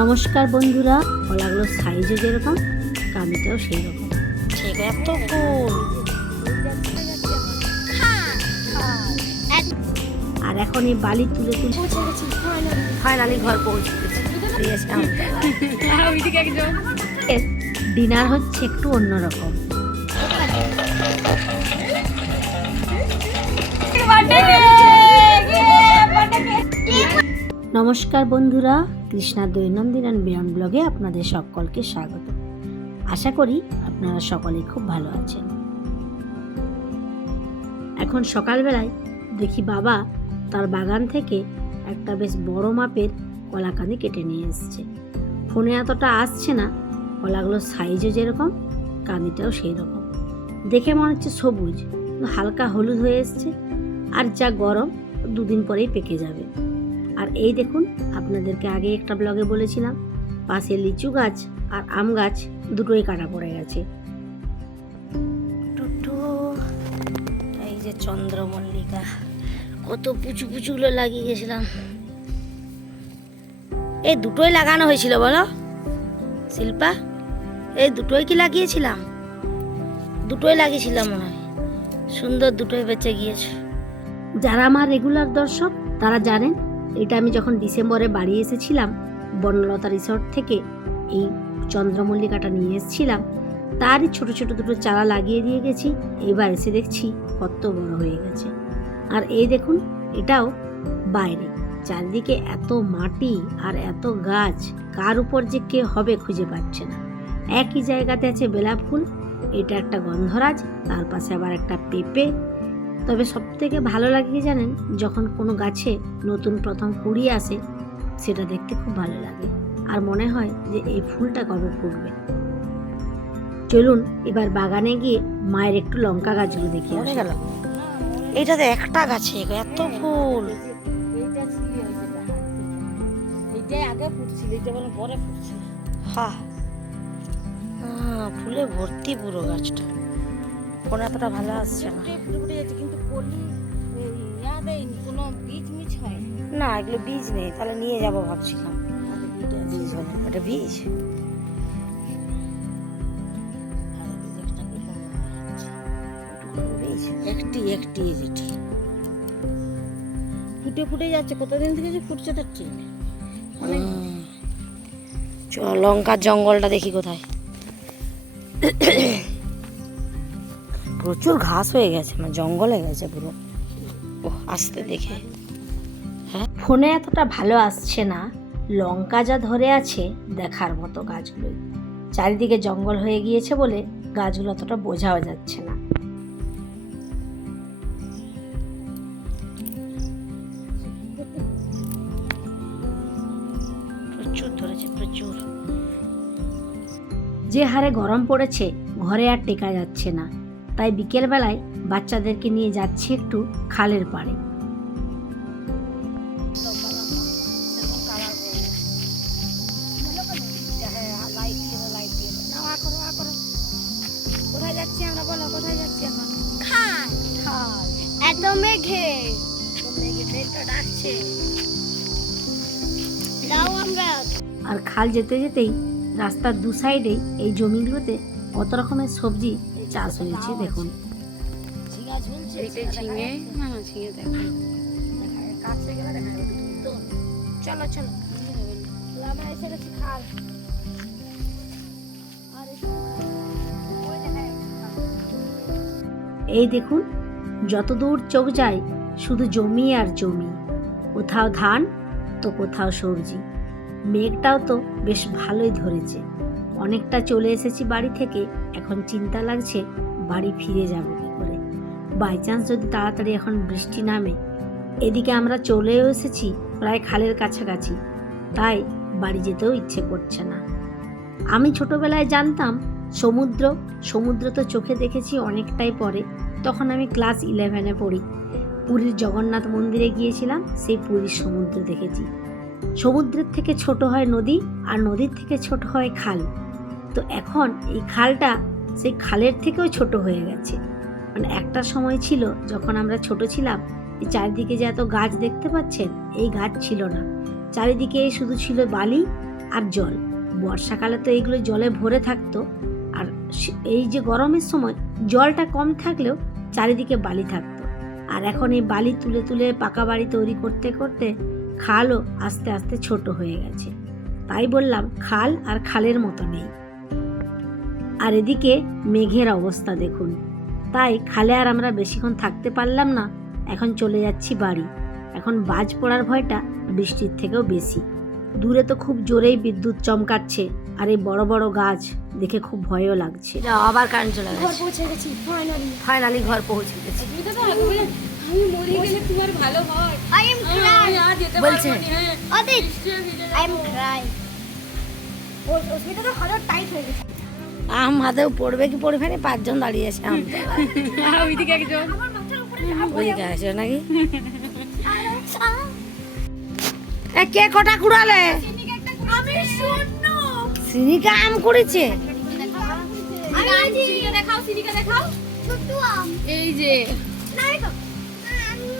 নমস্কার বন্ধুরা, কলাগুলোর সাইজও যেরকম কামিটাও সেই রকম। ঠিক এত ফুল আর এখন এই বালি তুলে তুলে ফাইনালি ঘর পৌঁছে গেছি। ডিনার হচ্ছে একটু অন্যরকম। নমস্কার বন্ধুরা, কৃষ্ণার দৈনন্দিন অ্যান্ড বিয়ন্ড ব্লগে আপনাদের সকলকে স্বাগত। আশা করি আপনারা সকলেই খুব ভালো আছেন। এখন সকালবেলায় দেখি বাবা তার বাগান থেকে একটা বেশ বড় মাপের কলাকাঁদি কেটে নিয়ে এসছে। ফোনে এতটা আসছে না, কলাগুলোর সাইজও যেরকম কাঁদিটাও সেই রকম। দেখে মনে হচ্ছে সবুজ, হালকা হলুদ হয়ে এসছে, আর যা গরম দুদিন পরেই পেকে যাবে। আর এই দেখুন, আপনাদেরকে আগে একটা ব্লগে বলেছিলাম পাশে লিচু গাছ আর আম গাছ দুটোই কাটা পড়ে গেছে। টুটু এই যে চন্দ্রমল্লিকা, কত পুচু পুচুগুলো লাগিয়ে গেছিলাম। এই দুটোই লাগানো হয়েছিল বলো শিল্পা? এই দুটোই কি লাগিয়েছিলাম? দুটোই লাগিয়েছিলাম মনে হয়, সুন্দর দুটোই বেঁচে গিয়েছে। যারা আমার রেগুলার দর্শক তারা জানেন, এটা আমি যখন ডিসেম্বরে বাড়ি এসেছিলাম বনলতা রিসর্ট থেকে এই চন্দ্রমল্লিকাটা নিয়ে এসেছিলাম, তারই ছোট ছোট দুটো চারা লাগিয়ে দিয়ে গেছি। এবার এসে দেখছি কত বড় হয়ে গেছে। আর এই দেখুন, এটাও বাইরে, চারিদিকে এত মাটি আর এত গাছ, কার উপর যে কে হবে খুঁজে পাচ্ছে না। একই জায়গাতে আছে বেলা ফুল, এটা একটা গন্ধরাজ, তার পাশে আবার একটা পেঁপে। তবে সব থেকে ভালো লাগে কি জানেন, যখন কোনো গাছে নতুন প্রথম কুড়ি আসে, সেটা দেখতে খুব ভালো লাগে আর মনে হয় যে এই ফুলটা কবে ফুটবে। চলুন এবার বাগানে গিয়ে মায়ের একটু লঙ্কা গাছগুলো দেখি। হয়ে গেল এইটাতে একটা গাছে এত ফুল। হ্যাঁ, ফুলে ভর্তি পুরো গাছটা। ফোন এতটা ভালো আসছে না, না এগুলো বীজ নেই, তাহলে নিয়ে যাবো ভাবছিলাম। এটা বীজ, একটি একটি যেটি ফুটে ফুটে যাচ্ছে। কতদিন থেকে যে ফুটছে তার ঠিক নেই। লঙ্কার জঙ্গলটা দেখি কোথায়। প্রচুর ঘাস হয়ে গেছে, মানে জঙ্গল হয়ে গেছে পুরো। ও আসতে দেখে হ্যাঁ, ফোনে এতটা ভালো আসছে না, লঙ্কা যা ধরে আছে দেখার মতো গাছগুলোই। চারিদিকে জঙ্গল হয়ে গিয়েছে বলে গাছগুলো অতটা বোঝাও যাচ্ছে না। প্রচুর ধরেছে প্রচুর। যে হারে গরম পড়েছে, ঘরে আর টেকা যাচ্ছে না, তাই বিকেলবেলায় বাচ্চাদেরকে নিয়ে যাচ্ছি একটু খালের পাড়ে। কোথায় যাচ্ছি আমরা বলো, কোথায় যাচ্ছি এখন? খাল খাল, এত মেঘে মেঘটা ডাকছে। দাও আমরা। আর খাল যেতে যেতেই রাস্তার দু সাইডেই এই জমিগুলোতে কত রকমের সবজি চাষ হয়েছে দেখুন। ঝিঙা ঝুলছে, ঝিঙে না ঝিঙে দেখো। কাছে গেলে দেখা যাবে। তো চলো চলো, আমরা এসে গেছি খাল। এই দেখুন, যত দূর চোখ যায় শুধু জমি আর জমি, কোথাও ধান তো কোথাও সবজি। মেঘটাও তো বেশ ভালোই ধরেছে। অনেকটা চলে এসেছি বাড়ি থেকে, এখন চিন্তা লাগছে বাড়ি ফিরে যাব কি করে। বাই চান্স যদি তাড়াতাড়ি এখন বৃষ্টি নামে। এদিকে আমরা চলেও এসেছি প্রায় খালের কাছাকাছি, তাই বাড়ি যেতেও ইচ্ছে করছে না। আমি ছোটবেলায় জানতাম সমুদ্র তো চোখে দেখেছি অনেকটাই পরে, তখন আমি ক্লাস 11-এ পড়ি। পুরীর জগন্নাথ মন্দিরে গিয়েছিলাম, সেই পুরীর সমুদ্র দেখেছি। সমুদ্রের থেকে ছোট হয় নদী, আর নদীর থেকে ছোট হয় খাল। তো এখন এই খালটা সেই খালের থেকেও ছোট হয়ে গেছে। মানে একটা সময় ছিল যখন আমরা ছোট ছিলাম, এই চারিদিকে যে এত গাছ দেখতে পাচ্ছেন, এই গাছ ছিল না। চারিদিকে শুধু ছিল বালি আর জল। বর্ষাকালে তো এইগুলো জলে ভরে থাকতো, আর এই যে গরমের সময় জলটা কম থাকলেও চারিদিকে বালি থাকতো। আর এখন এই বালি তুলে তুলে পাকা বাড়ি তৈরি করতে করতে খালও আস্তে আস্তে ছোট হয়ে গেছে। তাই বললাম খাল আর খালের মতো নেই। আর এদিকে মেঘের অবস্থা দেখুন। তাই খালে আর আমরা বেশিক্ষণ থাকতে পারলাম না, এখন চলে যাচ্ছি বাড়ি। এখন বাজ পড়ার ভয়টা বৃষ্টির থেকেও বেশি। দূরে তো খুব জোরেই বিদ্যুৎ চমকাচ্ছে, আর এই বড় বড় গাছ দেখে খুব ভয়ও লাগছে। যাও, আবার কারেন্ট চলে ঘর গেছে। পৌঁছে গেছি ফাইনালি। ফাইনালি ঘর পৌঁছে গেছি। আমি মরে গেলে তোমার ভালো হয়। আই এম ক্রাইং বলছে অদিত, আই এম ক্রাইং। অস্মিতা তো হলো টাইট হয়ে গেছে। আম হাতেও পড়বে কি পড়বে না, 5 জন দাঁড়িয়ে আছে আম ওইদিকে একজন আমার মাথার উপরে ওইদিকে আছে নাকি। কে কটা কুড়ালে? আমি শূন্য। সিনিকা আম করেছে। সিনিকা দেখাও, সিনিকা দেখাও। ছোট্ট আম এই যে।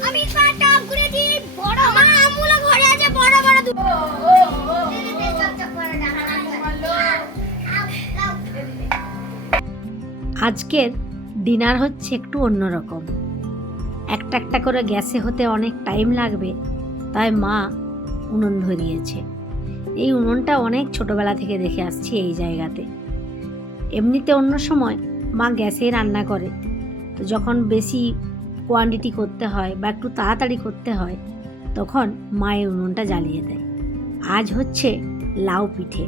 আমি একটা আম করেছি বড়। আমার আমগুলো ঘরে আছে বড় বড়। আজকের ডিনার হচ্ছে একটু অন্যরকম। একটা একটা করে গ্যাসে হতে অনেক টাইম লাগবে, তাই মা উনুন ধরিয়েছে। এই উনুনটা অনেক ছোটবেলা থেকে দেখে আসছি এই জায়গাতে। এমনিতে অন্য সময় মা গ্যাসেই রান্না করে, তো যখন বেশি কোয়ান্টিটি করতে হয় বা একটু তাড়াতাড়ি করতে হয় তখন মা এই উনুনটা জ্বালিয়ে দেয়। আজ হচ্ছে লাউ পিঠে।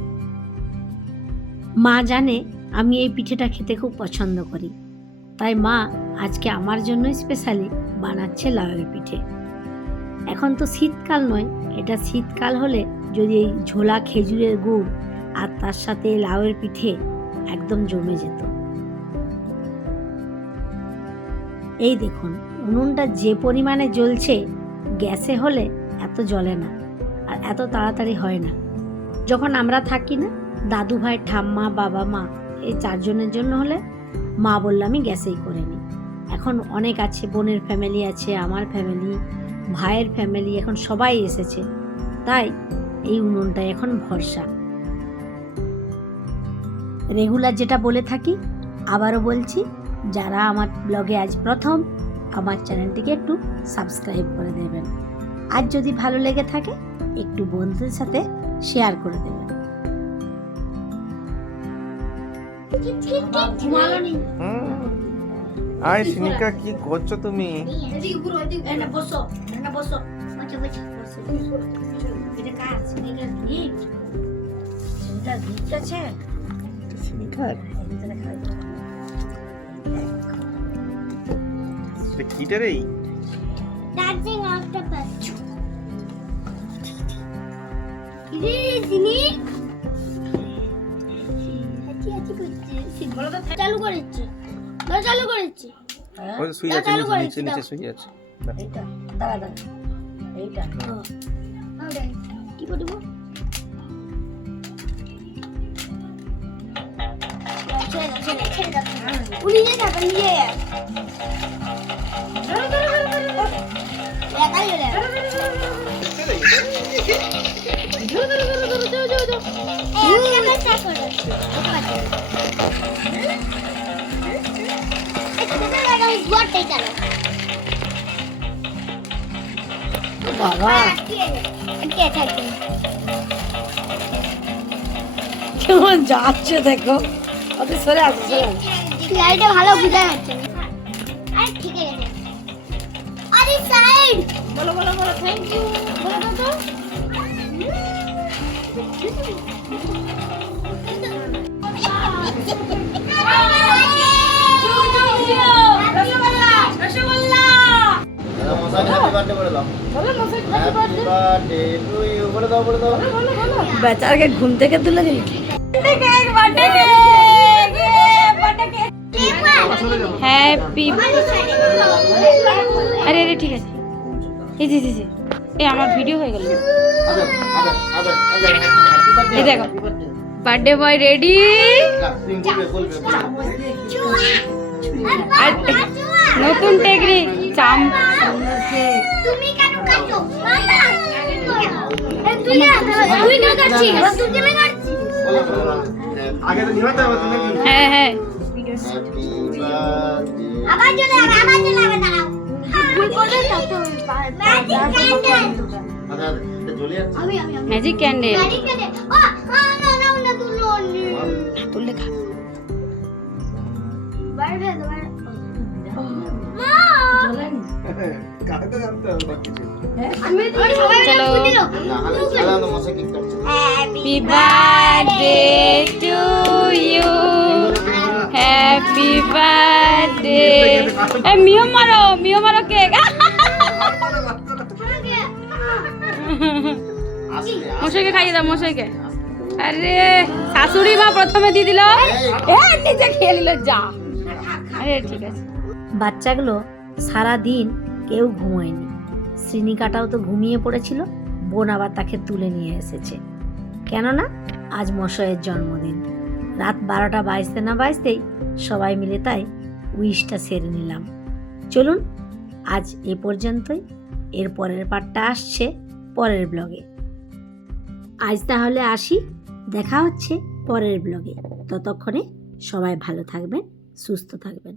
মা জানে আমি এই পিঠেটা খেতে খুব পছন্দ করি, তাই মা আজকে আমার জন্যই স্পেশালি বানাচ্ছে লাউয়ের পিঠে। এখন তো শীতকাল নয়, এটা শীতকাল হলে যদি এই ঝোলা খেজুরের গুড় আর তার সাথে লাউয়ের পিঠে একদম জমে যেত। এই দেখুন উনুনটা যে পরিমাণে জ্বলছে, গ্যাসে হলে এত জ্বলে না আর এত তাড়াতাড়ি হয় না। যখন আমরা থাকি না, দাদু ভাই, ঠাম্মা, বাবা মা, এই 4 জনের জন্য হলে মা বলল আমি গ্যাসেই করে নিই। এখন অনেক আছে, বোনের ফ্যামিলি আছে, আমার ফ্যামিলি, ভাইয়ের ফ্যামিলি, এখন সবাই এসেছে, তাই এই উনুনটা এখন ভরসা। রেগুলার যেটা বলে থাকি, আবারও বলছি, যারা আমার ব্লগে আজ প্রথম, আমার চ্যানেলটিকে একটু সাবস্ক্রাইব করে দেবেন। আর যদি ভালো লেগে থাকে একটু বন্ধুদের সাথে শেয়ার করে দেবেন। আয় সিনিকা, কি করছো তুমি? কিটা রে? Dancing octopus. সিনি চালু করেছি, চালু করেছি। ওই শুয়ে আছে, নিচে নিচে শুয়ে আছে। এইটা দাঁড়া দাঁড়া, এইটা কি করব? উনি যে যাবেন নিয়ে বাবা কেমন যাচ্ছে দেখো। অত সরে আসো, সরে আসো। লাইটে ভালো বুঝা যাচ্ছে না। আর ঠিক আছে। আরে সাইড বলো বলো বলো, থ্যাংক ইউ বলো তো। বেচারাকে ঘুম থেকে তুলে দিল। হ্যাপি, আরে আরে ঠিক আছে। এই জি জি জি, এই আমার ভিডিও হয়ে গেল। এই দেখো, বার্থডে বয় রেডি। আর নতুন টেকনিক, চাম তুমি কেন কাটো? তুই না কাটছিস, তুই কেন আগে তো নিভাতে হবে তো নাকি? হ্যাঁ হ্যাঁ আবার চলে যাবে দাঁড়াও তুই করে তো ম্যাজিক ক্যান্ডেল আমি ম্যাজিক ক্যান্ডেল ম্যাজিক ক্যান্ডেল না তুলো তুললে খা বাইরে মা কাঁদতে জানতে হবে বাকি কিছু। আমি তো সবাই চলো। দিল happy birthday to you happy birthday এ মিও মারো কেক মশাইকে খাইয়ে দাও মশাইকে আরে শাশুড়ি মা প্রথমে দিয়ে দিল এ নিচে খেয়ে নিল যা আরে ঠিক আছে বাচ্চাগুলো সারা দিন কেউ ঘুমোয়নি। শ্রীনিকাটাও তো ঘুমিয়ে পড়েছিল। বোন আবার তাকে তুলে নিয়ে এসেছে, কেননা আজ মশাইয়ের জন্মদিন। রাত 12টা বাজতে না বাজতেই সবাই মিলে তাই উইশটা সেরে নিলাম। চলুন আজ এ পর্যন্তই। এর পরের পার্টটা আসছে পরের ব্লগে। আজ তাহলে আসি, দেখা হচ্ছে পরের ব্লগে। ততক্ষণে সবাই ভালো থাকবেন, সুস্থ থাকবেন।